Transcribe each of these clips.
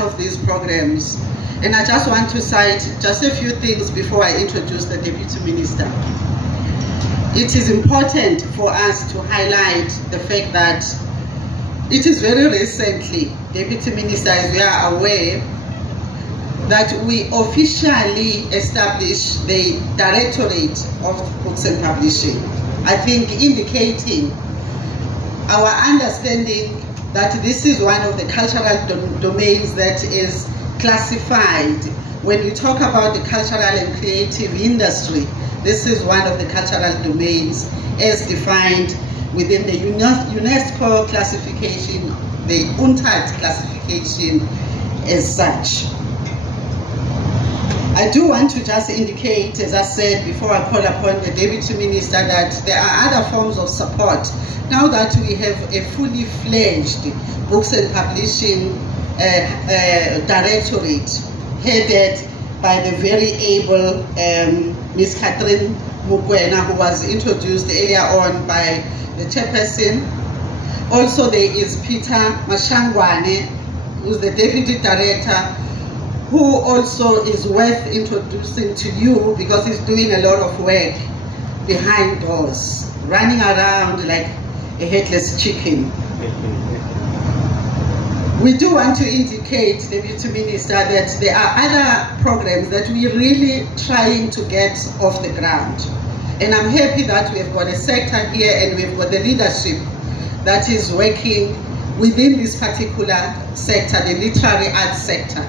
one of these programs. And I just want to cite just a few things before I introduce the Deputy Minister. It is important for us to highlight the fact that it is very recently, Deputy Minister, as we are aware, that we officially established the Directorate of Books and Publishing. I think indicating our understanding that this is one of the cultural domains that is classified. When we talk about the cultural and creative industry, this is one of the cultural domains as defined within the UNESCO classification, the UNCTAD classification as such. I do want to just indicate, as I said before I call upon the Deputy Minister, that there are other forms of support. Now that we have a fully fledged Books and Publishing Directorate headed by the very able Ms. Catherine Mukwena, who was introduced earlier on by the chairperson. Also there is Peter Mashangwane, who's the Deputy Director, who also is worth introducing to you because he's doing a lot of work behind doors, running around like a headless chicken. We do want to indicate, Deputy Minister, that there are other programs that we're really trying to get off the ground. And I'm happy that we've got a sector here and we've got the leadership that is working within this particular sector, the literary arts sector.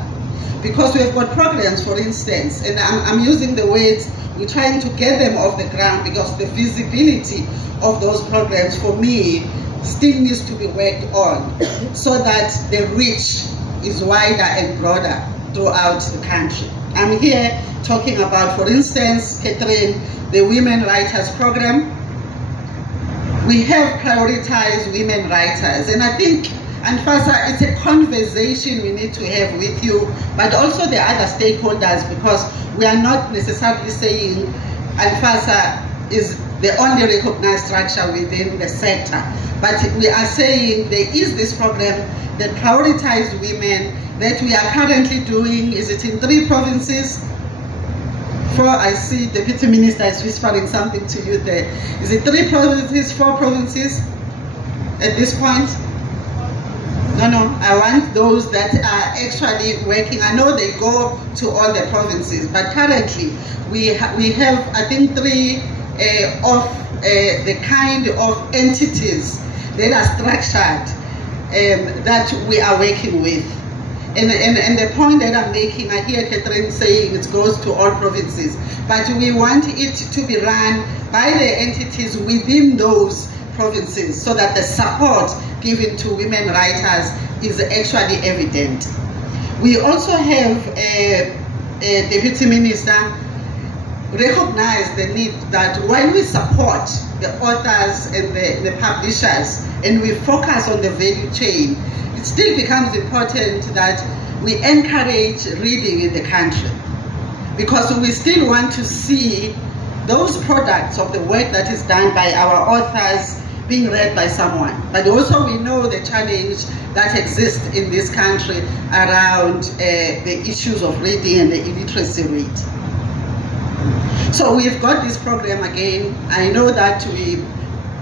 Because we've got programs, for instance, and I'm using the words, we're trying to get them off the ground because the visibility of those programs, for me, still needs to be worked on so that the reach is wider and broader throughout the country. I'm here talking about, for instance, Catherine, the Women Writers Program. We have prioritized women writers, and I think, Anfasa, it's a conversation we need to have with you, but also the other stakeholders, because we are not necessarily saying Anfasa is the only recognized structure within the sector, but we are saying there is this program that prioritizes women that we are currently doing. Is it in 3 provinces? 4, I see Deputy Minister is whispering something to you there. Is it 3 provinces, 4 provinces at this point? No, I want those that are actually working. I know they go to all the provinces, but currently we have, I think, 3 of the kind of entities that are structured that we are working with. And the point that I'm making, I hear Catherine saying it goes to all provinces, but we want it to be run by the entities within those provinces so that the support given to women writers is actually evident. We also have a Deputy Minister recognize the need that while we support the authors and the publishers and we focus on the value chain, it still becomes important that we encourage reading in the country, because we still want to see those products of the work that is done by our authors being read by someone. But also we know the challenge that exists in this country around the issues of reading and the illiteracy rate. So we've got this program again. I know that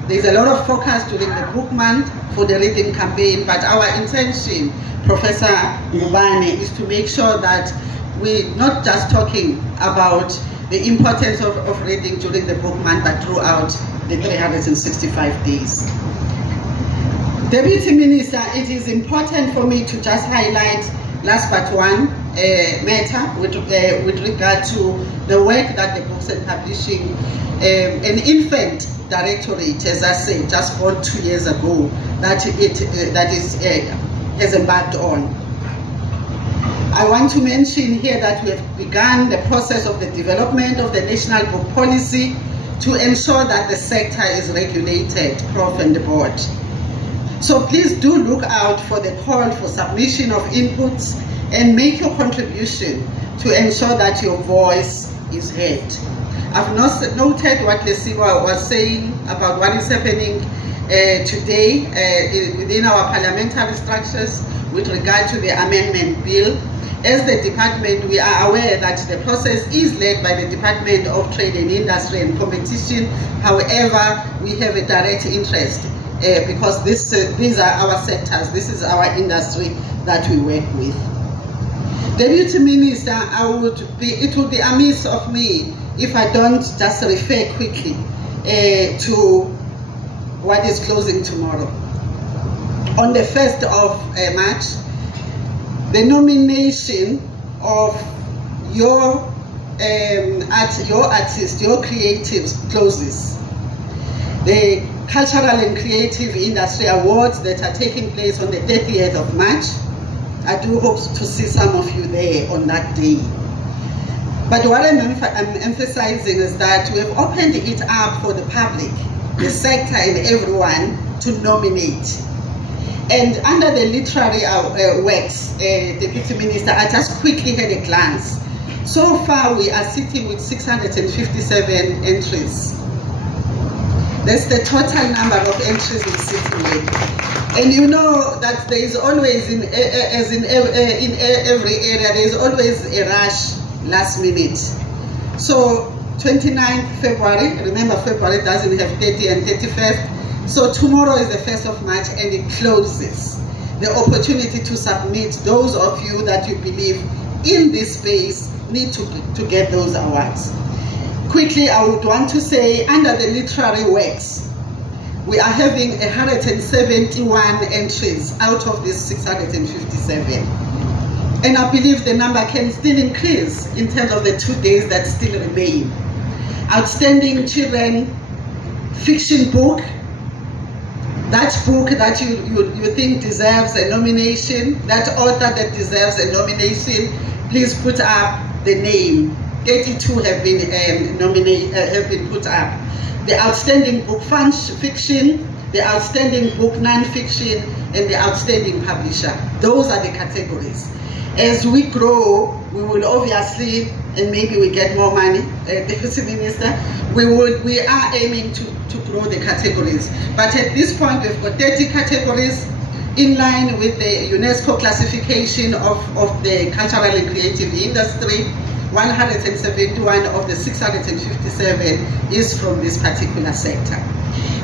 there's a lot of focus during the book month for the reading campaign, but our intention, Professor Ngubane, is to make sure that we're not just talking about the importance of reading during the book month, but throughout the 365 days. Deputy Minister, it is important for me to just highlight last but one matter with regard to the work that the Books and Publishing, an infant directorate, as I said, just about 2 years ago, that has embarked on. I want to mention here that we have begun the process of the development of the National Book Policy to ensure that the sector is regulated, Prof and the board. So please do look out for the call for submission of inputs and make your contribution to ensure that your voice is heard. I've noted what Lesiwa was saying about what is happening today within our parliamentary structures. with regard to the amendment bill. As the department, we are aware that the process is led by the Department of Trade and Industry and Competition. However, we have a direct interest because these are our sectors, this is our industry that we work with. Deputy Minister, it would be amiss of me if I don't just refer quickly to what is closing tomorrow. On the 1st of March, the nomination of your artists, your creatives closes. The Cultural and Creative Industry Awards that are taking place on the 30th of March. I do hope to see some of you there on that day. But what I'm emphasizing is that we have opened it up for the public, the sector and everyone to nominate. And under the literary works, Deputy Minister, I just quickly had a glance. So far, we are sitting with 657 entries. That's the total number of entries we're sitting with. And you know that there is always, as in every area, there is always a rush last minute. So 29th February, remember February doesn't have 30 and 31st. So tomorrow is the 1st of March and it closes. The opportunity to submit, those of you that you believe in this space need to get those awards. Quickly, I would want to say under the literary works, we are having 171 entries out of these 657. And I believe the number can still increase in terms of the 2 days that still remain. Outstanding children fiction book, that book that you think deserves a nomination, that author that deserves a nomination, please put up the name. 82 have been put up. The outstanding book fiction, the outstanding book non-fiction, and the outstanding publisher. Those are the categories. As we grow, we will obviously, and maybe we get more money, Deputy Minister, we are aiming to grow the categories. But at this point, we've got 30 categories in line with the UNESCO classification of the cultural and creative industry. 171 of the 657 is from this particular sector.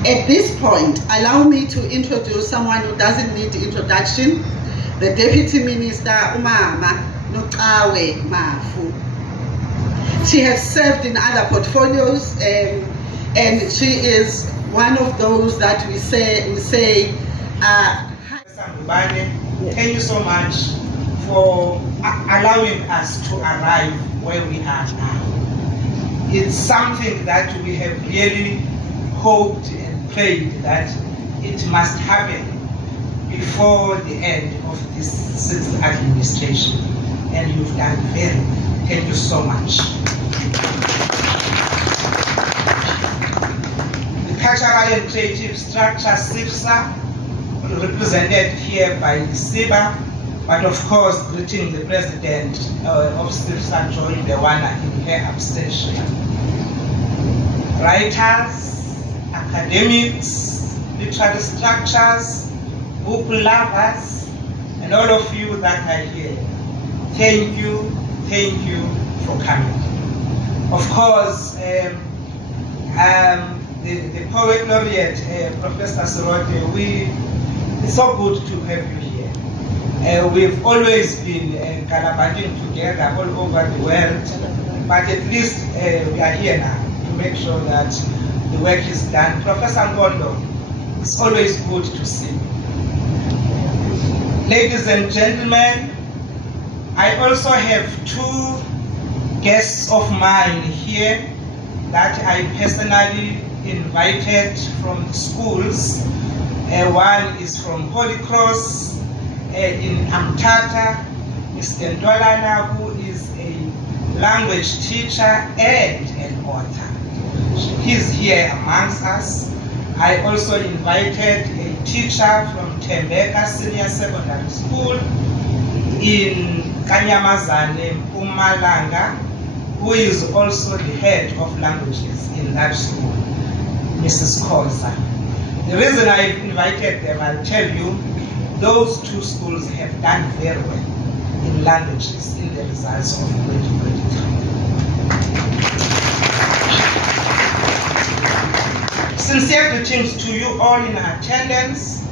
At this point, allow me to introduce someone who doesn't need introduction, the Deputy Minister, Nocawe Mafu. She has served in other portfolios, and she is one of those that we say thank you so much for allowing us to arrive where we are now. It's something that we have really hoped and prayed that it must happen before the end of this 6th administration. And you've done very well. Thank you so much. The Cultural and Creative Structure, CIFSA, represented here by SIBA, but of course, greeting the President of CIFSA, Joy Bewana, in her abstention. Writers, academics, literary structures, book lovers, and all of you that are here, thank you for coming. Of course, the Poet Laureate, Professor Sirote, it's so good to have you here. We've always been gallivanting together all over the world, but at least we are here now to make sure that the work is done. Professor Ngondo, it's always good to see you. Ladies and gentlemen, I also have 2 guests of mine here that I personally invited from the schools. One is from Holy Cross in Amtata, Mr. Ndolana, who is a language teacher and an author. He's here amongst us. I also invited a teacher from Tembeka Senior Secondary School in Kanyamazane, Mpumalanga, who is also the head of languages in that school, Mrs. Koza. The reason I invited them, I'll tell you, those two schools have done very well in languages in the results of 2023. Sincere greetings to you all in attendance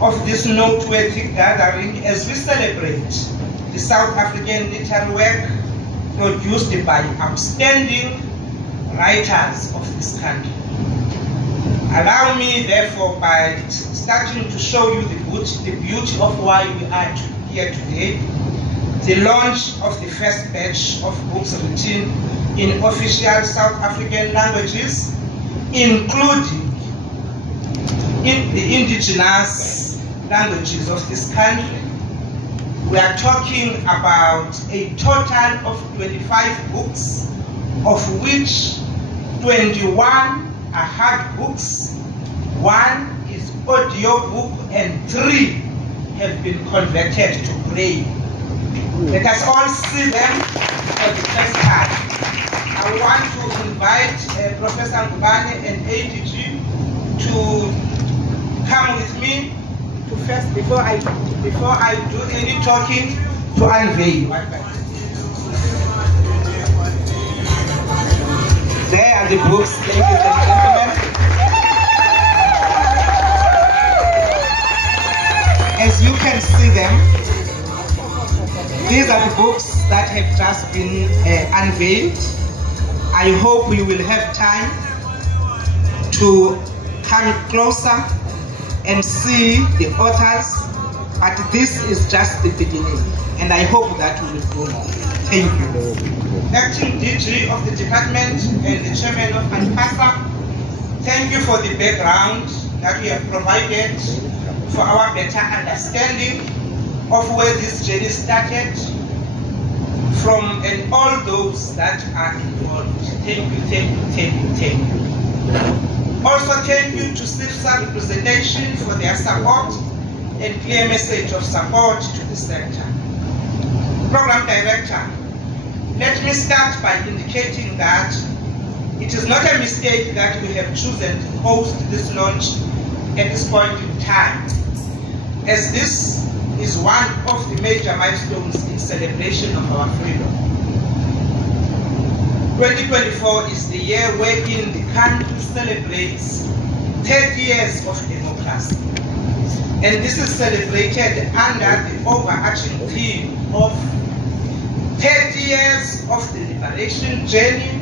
of this noteworthy gathering as we celebrate the South African literary work produced by outstanding writers of this country. Allow me, therefore, by starting to show you the beauty of why we are here today, the launch of the first batch of books written in official South African languages, including the indigenous languages of this country. We are talking about a total of 25 books, of which 21 are hard books, 1 is audio book, and 3 have been converted to braille. Let us all see them for the first time. I want to invite Professor Ngubane and ADG to come with me to first, before I do any talking, to unveil. There are the books, ladies and gentlemen. As you can see them, these are the books that have just been unveiled. I hope we will have time to come closer and see the authors, but this is just the beginning, and I hope that we will go more. Thank you. Acting DG of the department and the chairman of ANPASA, thank you for the background that you have provided for our better understanding of where this journey started from, and all those that are involved. Thank you, thank you, thank you, thank you. Also, thank you to CIFSA representation for their support and clear message of support to the sector. Program Director, let me start by indicating that it is not a mistake that we have chosen to host this launch at this point in time, as this is one of the major milestones in celebration of our freedom. 2024 is the year wherein the country celebrates 30 years of democracy. And this is celebrated under the overarching theme of 30 years of the liberation journey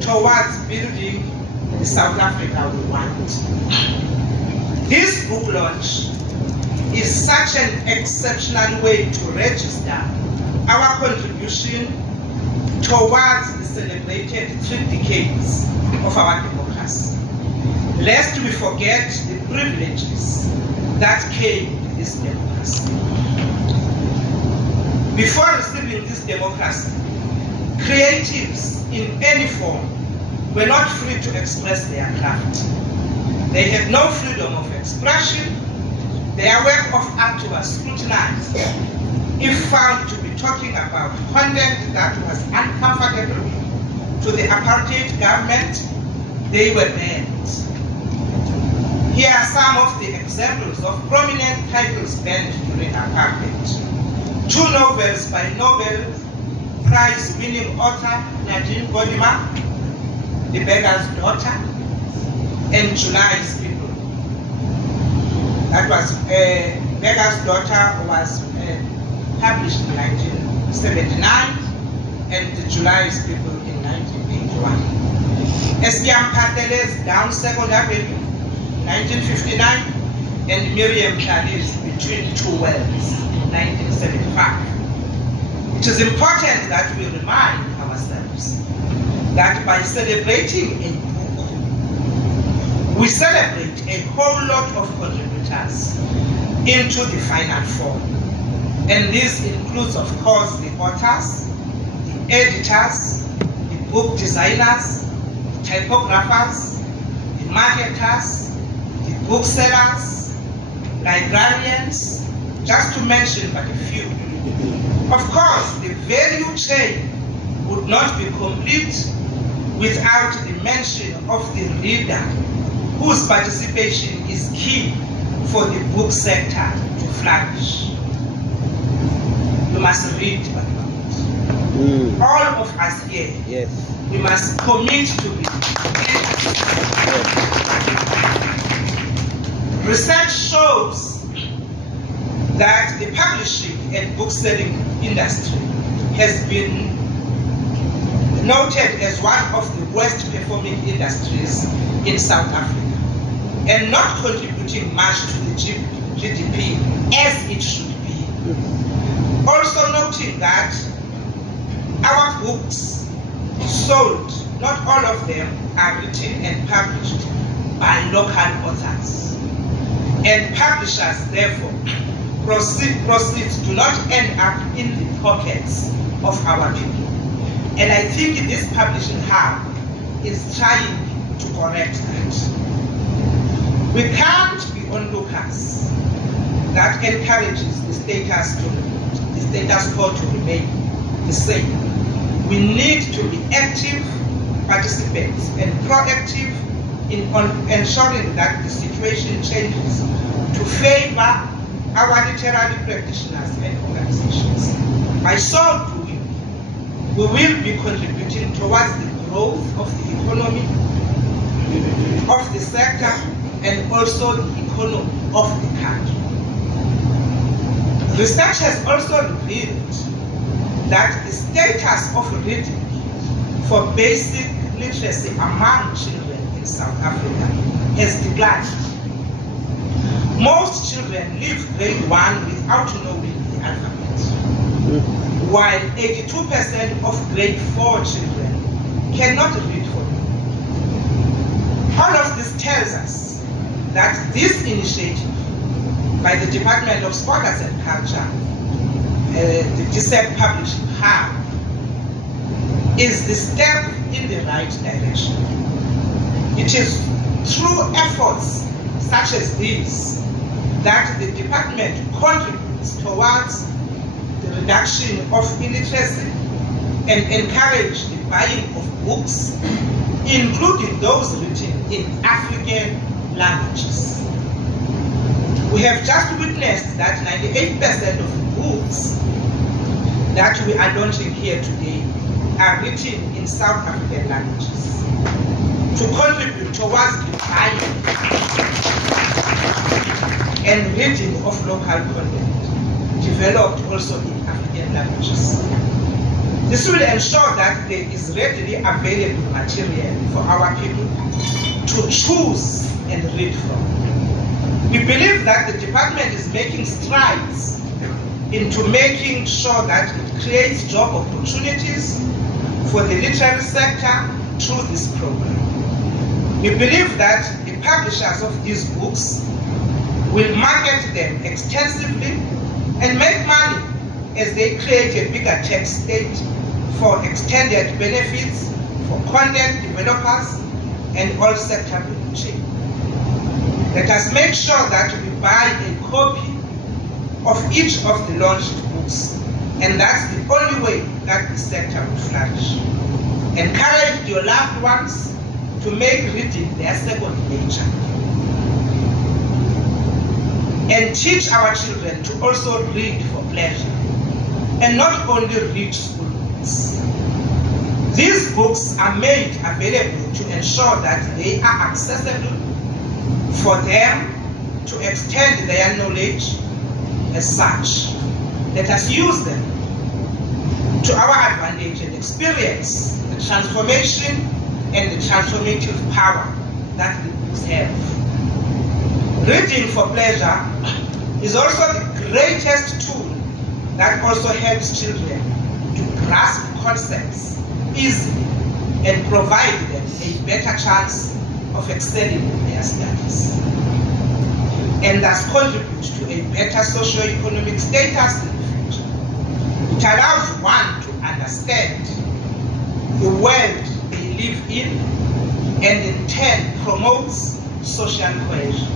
towards building the South Africa we want. This book launch is such an exceptional way to register our contribution towards the celebrated 3 decades of our democracy, lest we forget the privileges that came with this democracy. Before receiving this democracy, creatives in any form were not free to express their craft. They had no freedom of expression. Their work of art was scrutinized. If found to be talking about content that was uncomfortable to the apartheid government, they were banned. Here are some of the examples of prominent titles banned during apartheid. 2 novels by Nobel Prize-winning author Nadine Gordimer, The Beggar's Daughter, and July's People. That was Beggar's Daughter was published in 1979, and The July's People in 1981. Eskiam Patele's Down Second Avenue, 1959, and Miriam Khalil's Between Two Worlds, 1975. It is important that we remind ourselves that by celebrating a book, we celebrate a whole lot of contributors into the final form. And this includes, of course, the authors, the editors, the book designers, the typographers, the marketers, the booksellers, librarians, just to mention but a few. Of course, the value chain would not be complete without the mention of the reader, whose participation is key for the book sector to flourish, we must read about it. All of us here, yes, we must commit to read. Research shows that the publishing and book selling industry has been noted as one of the worst performing industries in South Africa and not contributing much to the GDP as it should be. Also noting that our books sold, not all of them are written and published by local authors. And publishers, therefore, proceeds do not end up in the pockets of our people. And I think this publishing hub is trying to correct that. We can't be onlookers that encourages the status quo to remain the same. We need to be active participants and proactive in ensuring that the situation changes to favor our literary practitioners and organizations. By so doing, we will be contributing towards the growth of the economy, of the sector, and also the economy of the country. Research has also revealed that the status of reading for basic literacy among children in South Africa has declined. Most children leave grade 1 without knowing the alphabet, while 82% of grade 4 children cannot read for them. All of this tells us that this initiative by the Department of Scholars and Culture, the DSAC Publishing Hub, is the step in the right direction. It is through efforts such as these that the department contributes towards the reduction of illiteracy and encourage the buying of books, including those written in African languages. We have just witnessed that 98% of the books that we are launching here today are written in South African languages to contribute towards the buying and reading of local content developed also in African languages. This will ensure that there is readily available material for our people to choose and read from. We believe that the department is making strides into making sure that it creates job opportunities for the literary sector through this program. We believe that the publishers of these books will market them extensively and make money as they create a bigger tax state for extended benefits for content developers and all sector value chain. Let us make sure that we buy a copy of each of the launched books, and that's the only way that the sector will flourish. Encourage your loved ones to make reading their second nature. And teach our children to also read for pleasure, and not only read school books. These books are made available to ensure that they are accessible for them to extend their knowledge as such. Let us use them to our advantage and experience the transformation and the transformative power that the books have. Reading for pleasure is also the greatest tool that also helps children to grasp concepts easily and provide them a better chance of excelling in their studies, and thus contribute to a better socio-economic status in the future. It allows one to understand the world they live in, and in turn promotes social cohesion.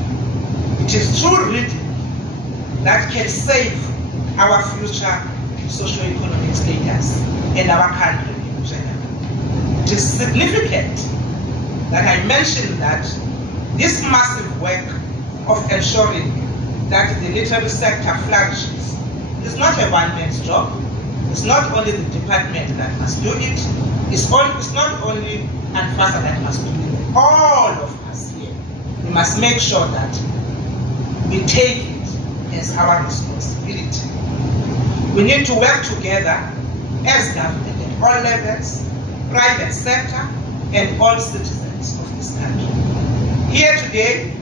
It is through reading that can save our future socio-economic status and our country in general. It is significant that I mentioned that this massive work of ensuring that the literary sector flourishes. It's not a one-man's job. It's not only the department that must do it. It's not only ANFASA that must do it. All of us here, we must make sure that we take it as our responsibility. We need to work together as government at all levels, private sector, and all citizens of this country. Here today,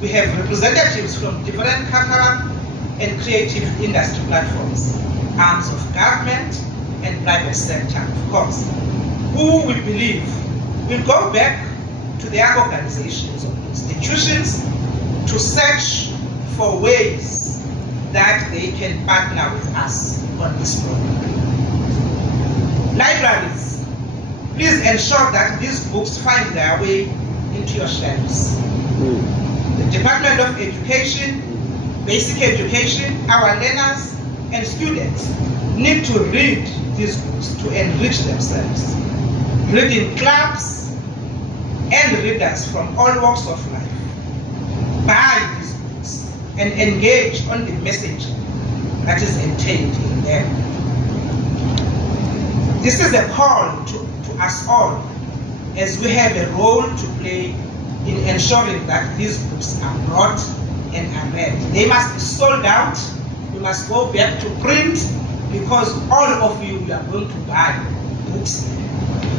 we have representatives from different cultural and creative industry platforms, arms of government and private sector, of course, who we believe will go back to their organizations or institutions to search for ways that they can partner with us on this program. Libraries, please ensure that these books find their way into your shelves. The Department of Education, Basic Education, our learners and students need to read these books to enrich themselves. Reading clubs and readers from all walks of life buy these books and engage on the message that is entailed in them. This is a call to us all, as we have a role to play in ensuring that these books are brought and are read. They must be sold out. We must go back to print, because all of you are going to buy books.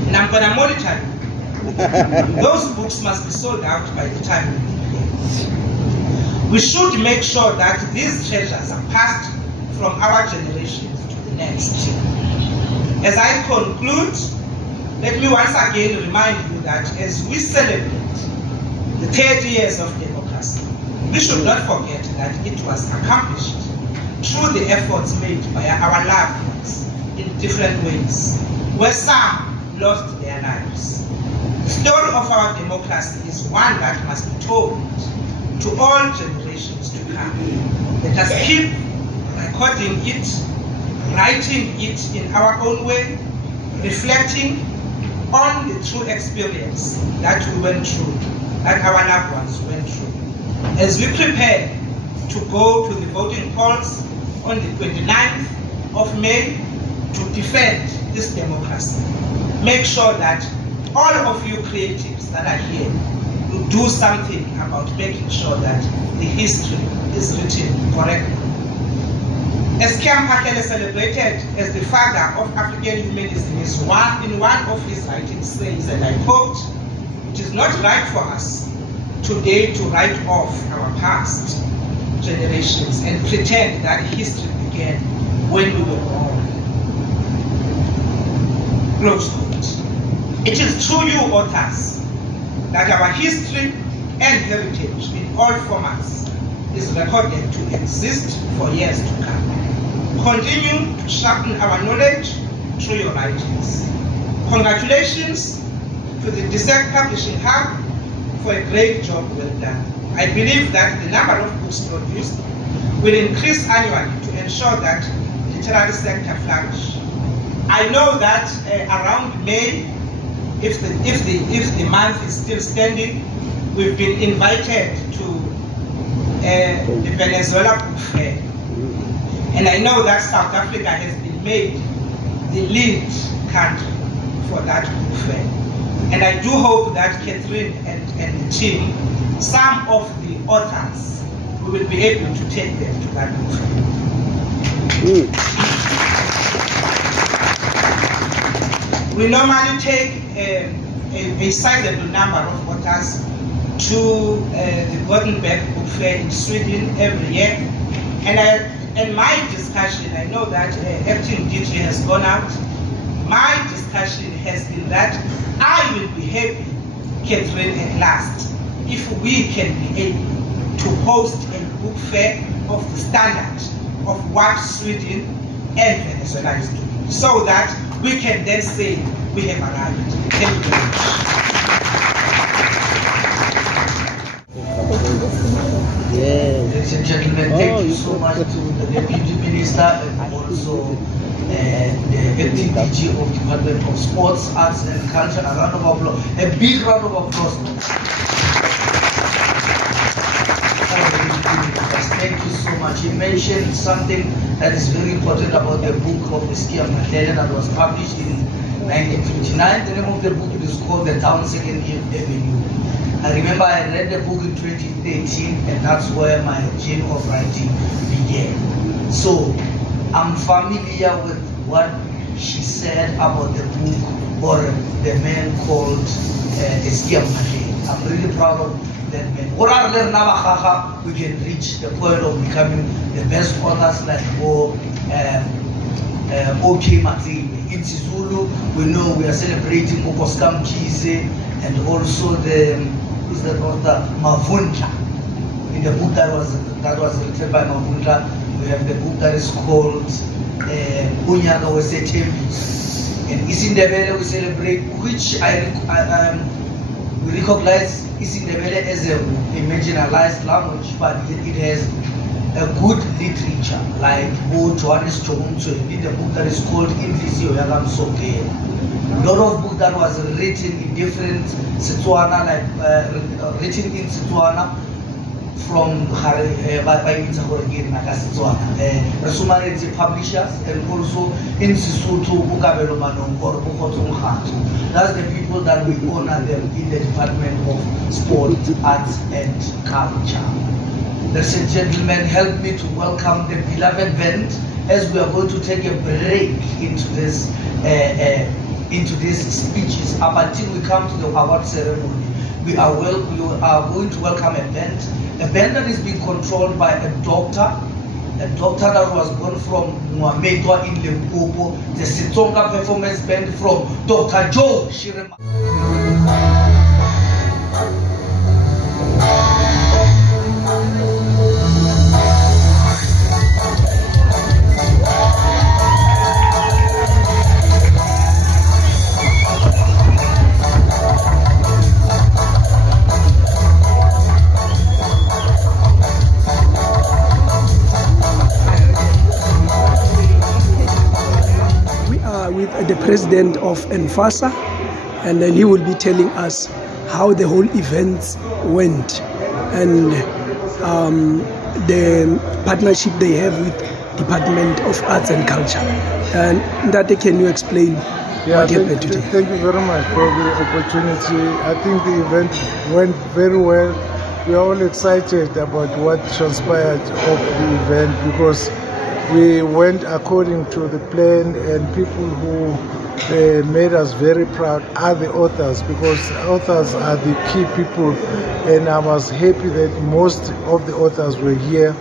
And I'm going to monitor you. Those books must be sold out by the time we leave here. We should make sure that these treasures are passed from our generations to the next. As I conclude, let me once again remind you that as we celebrate the 30 years of democracy, we should not forget that it was accomplished through the efforts made by our loved ones in different ways, where some lost their lives. The story of our democracy is one that must be told to all generations to come. Let us keep recording it, writing it in our own way, reflecting on the true experience that we went through, that our loved ones went through. As we prepare to go to the voting polls on the 29th of May to defend this democracy, make sure that all of you creatives that are here will do something about making sure that the history is written correctly. As Kiampakele celebrated as the father of African humanism, in one of his writings says, and I quote, "It is not right for us today to write off our past generations and pretend that history began when we were born." Close quote. It is through you authors that our history and heritage in all formats is recorded to exist for years to come. Continue to sharpen our knowledge through your writings. Congratulations to the DSAC Publishing Hub for a great job well done. I believe that the number of books produced will increase annually to ensure that the literary sector flourish. I know that around May, if the month is still standing, we've been invited to the Venezuela Book Fair. And I know that South Africa has been made the lead country for that book fair. And I do hope that Catherine and the team, some of the authors, we will be able to take them to that book fair. We normally take a sizable number of authors to the Gothenburg Book Fair in Sweden every year. And my discussion, I know that acting DG has gone out. My discussion has been that I will be happy, Catherine, at last, if we can be able to host a book fair of the standard of what Sweden and Venezuela is doing, so that we can then say we have arrived. Thank you very much. Ladies and gentlemen, thank you so much to the Deputy Minister and also the acting DG of Department of Sports, Arts and Culture. A round of applause, a big round of applause. Thank much. He mentioned something that is very important about the book of Eskia Mahlele that was published in 1959. The name of the book is called The Down Second Avenue. I remember I read the book in 2013, and that's where my journey of writing began. So I'm familiar with what she said about the book or the man called Eskia Mahlele. I'm really proud of that man. We can reach the point of becoming the best authors like OK Matlebe. In Zulu, we know we are celebrating Okoskam Kize and also who's that author, Mavundla. In the book that was written by Mavundla, we have the book that is called Unyaka Wesetembi. And Isindebele we celebrate, which we recognize Isindebele as a marginalized language, but it has a good literature, like Johannes Chomumso in the book that is called Invisio Yagam Soke. A lot of books that was written in different Setswana, like written in Setswana from Rasumarezi publishers, and also in Sesotho Bukabelo Manong or Bukhotung Khatu. That's the people that we honor them in the Department of Sport, Arts and Culture. Ladies and gentlemen, help me to welcome the beloved band as we are going to take a break into these speeches up until we come to the award ceremony. We are going to welcome a band that is being controlled by a doctor that was born from Mohaladitwe in Limpopo, the Setsonga performance band from Dr. Joe Shirema. With the president of NFASA, and then he will be telling us how the whole events went and the partnership they have with Department of Arts and Culture. And that, can you explain what happened today? Thank you very much for the opportunity. I think the event went very well. We are all excited about what transpired of the event because we went according to the plan, and people who made us very proud are the authors, because authors are the key people, and I was happy that most of the authors were here.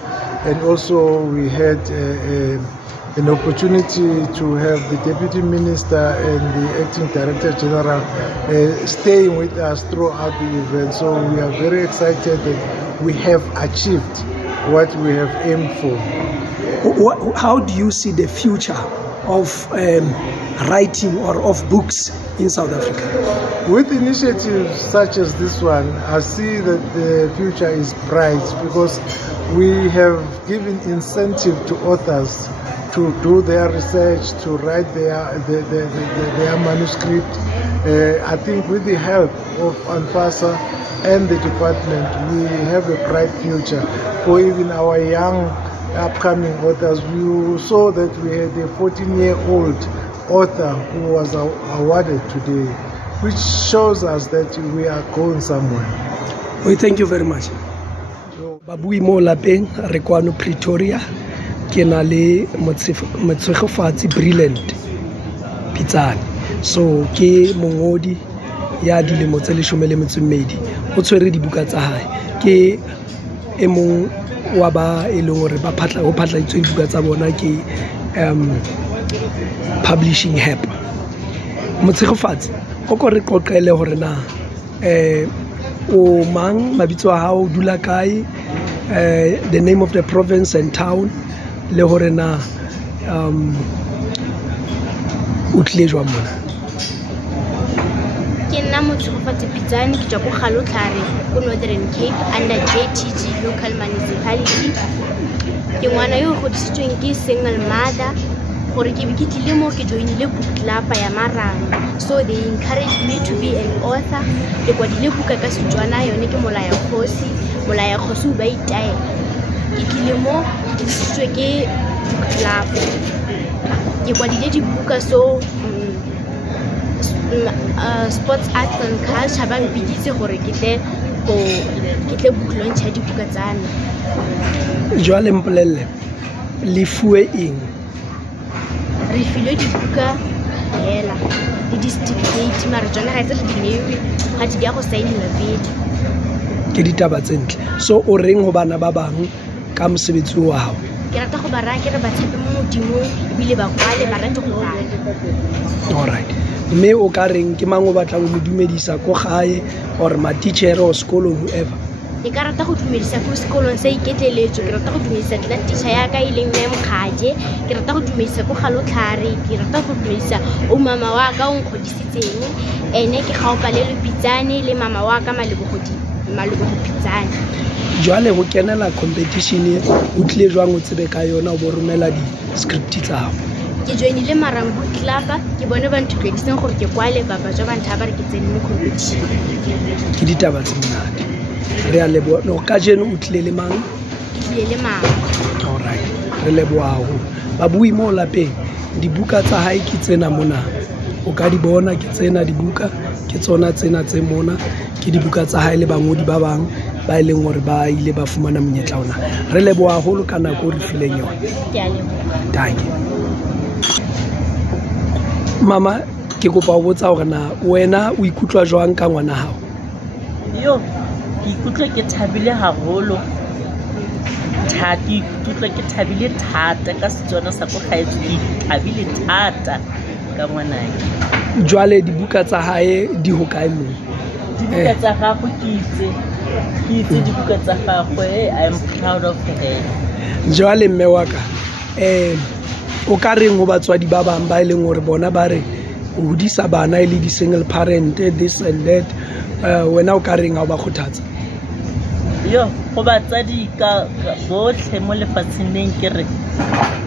And also we had an opportunity to have the Deputy Minister and the Acting Director General staying with us throughout the event. So we are very excited that we have achieved what we have aimed for. How do you see the future of writing or of books in South Africa? With initiatives such as this one, I see that the future is bright because we have given incentive to authors to do their research, to write their manuscript. I think with the help of NFASA and the department, we have a bright future for even our young upcoming authors. You saw that we had a 14-year-old author who was awarded today, which shows us that we are going somewhere. We thank you very much. Babui mo lapeng re kwano Pretoria ke na le motsegofatsi brilliant Pitsane. So ke mongodi ya dilemo tse 12 o tshwere dibuka tsa hae ke e mong wa ba e leng hore ba phatlaitswe dibuka tsa bona ke publishing help. Motsegofatsi o ko re qoqele hore na o mang mabitso a hao dula kae, the name of the province and town, le hore na o tlile jwa mona. Ke nna Motsegofatsi Pitsane ke tswa go Galotlhare go Northern Cape under JTG local municipality. Ke ngwana yo go disitsweng ke single mother gore ke tlile mo ke joinile book club ya Marang, so they encouraged me to be an author. Ke kwadile buka ka Setswana yone ke Molaya Kgosi o ba itaela. Ke tlile mo ke tlisitswe ke club ke kwadile dibuka so sports arts and culture ba mpiditse gore ke tle book launch ya dibuka tsa me. Jwale mpolelle le fuwe eng? Re filwe dibuka hela le di-certificate mara tsona ga tse re di newe ga di ya go saeniwa pele. Ke ditaba tse ntle. So o reng ho bana ba bang ka mosebetsi wa hao? Ke rata go ba raya ke re ba tshepe mo modimong ebile ba kwale ba rate go bala. Alright. Mme o ka reng ke mang o batlang go dumedisa ko gae or ma-teacher o sekolong whoever? Ke ka rata go dumedisa ko sekolong sa Iketleletso, ke rata go dumedisa class teacher ya ka e leng Mme Mokgaje, ke rata go dumedisa ko Galotlhare, ke rata go dumedisa o mama wa ka o nkgodisitseng ene ke gaopa le Lopitsane le mama wa ka Malebogo Pitsane. Jwale go kenela competition e o tlile jwang o tsebe ka yona o bo romela di-script tsa gago? Ke joinile Marangu Club ke bone ba nthokediseng gore ke kwale baba jwa bantha ba re ke tsene mo competition. Ke ditaba tse monate. Re a leboha. No ka jeno o tlile le mang? Ke tlile le mama. Alright. Re leboha haholo. Babui mo lapeng dibuka tsa hae ke tsena mona. O ka di bona ke tsena dibuka ke tsona tsena tse mona ke dibuka tsa hae le bangodi ba bang ba ileng hore ba ile ba fumana monyetla ona. Re leboha haholo ka nako re fileng yona. Ke a leboha. Thank you. Mama ke kopa ho botsa hore na wena o ikutlwa jwang ka ngwana hao? Yo ke ikutlwa ke thabile haholo. Ke ikutlwa ke thabile thata ka setswana sa go gaetse ke thabile thata ka ngwanake. Jwale dibuka tsa hae di hokae mo? Dibuka tsa gagwe ke itse dibuka tza gagwe. I am proud of her. Jwale mme wa ka o ka reng ho batswadi ba bang ba ileng hore bona ba re o hodisa bana ile di single parent this and that wena o ka reng ha o ba kgothatsa? Yo go batsadi ka botlhe mo lefatsheng leng ke re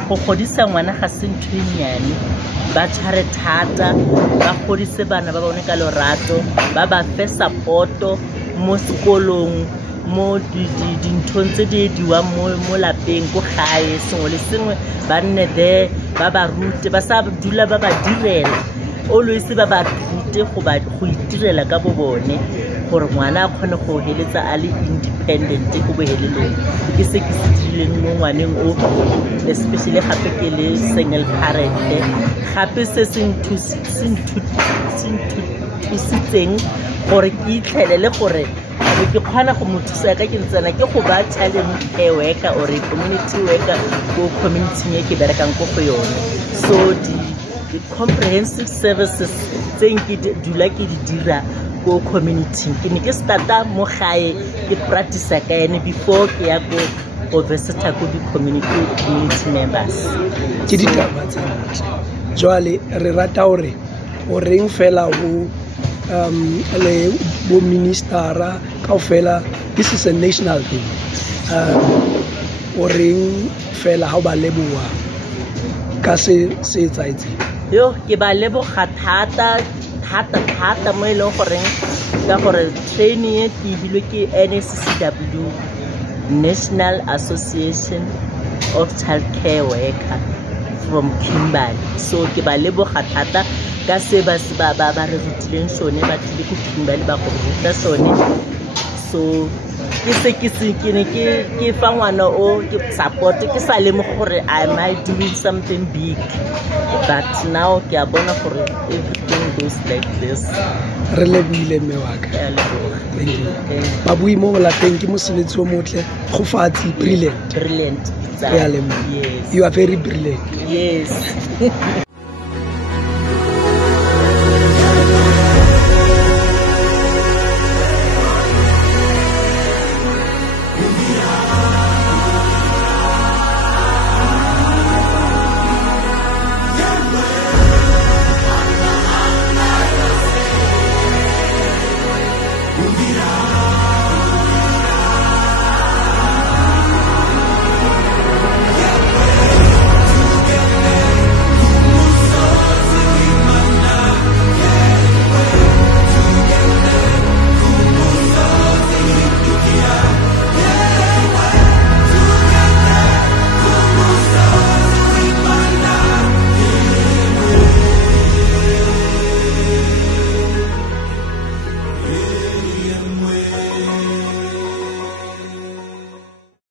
go godisa ngwana ga se ntho e nyane. Ba tshware thata ba godise bana ba bone ka lorato ba ba fe supporto mo sekolong mo dinthong tse di ediwang mo lapeng ko gae sengwe le sengwe ba nne there ba ba rute ba sa dula ba ba direla always ba ba rute go itirela ka bo bone gore ngwana a kgone go heletsa a le independent ko bohelelong. Ke se ke se dirileng mo ngwaneng o especially gape ke le single parent gape se thusitseng gore ke itlhelele gore ke kgona go mo thusa ka ke ntsena ke go ba challenge care worker or community worker ko community e ke berekang ko go yone. So the comprehensive services tse ke dula ke di dira ko community ke ne ke starta mo gae ke practice ka ene before ke ya go visit ko di community members. Ke ditaba tse ntle. Jwale re rata hore o reng fela ho le bo ministera kaofela. This is a national thing. O reng fela ha ba leboha ka se etsaetseng? Yo ke ba leboga thata mo e leng goreng ka gore training e ke bilwe ke NSCW, National Association of Child Care Worker from Kimberley. So ke ba leboga thata ka se ba re rutileng sone ba tlile ko Kimberley ba go ruta sone. So ke fa ngwana o ke support ke sa le mo gore am I doing something big, but now ke a bona gore everything goes like this. Re lebile mme wa ka. Babui mo lapeng ke mosebetsi o motle go fatsi brilliant. Yes. You are very brilliant. Yes.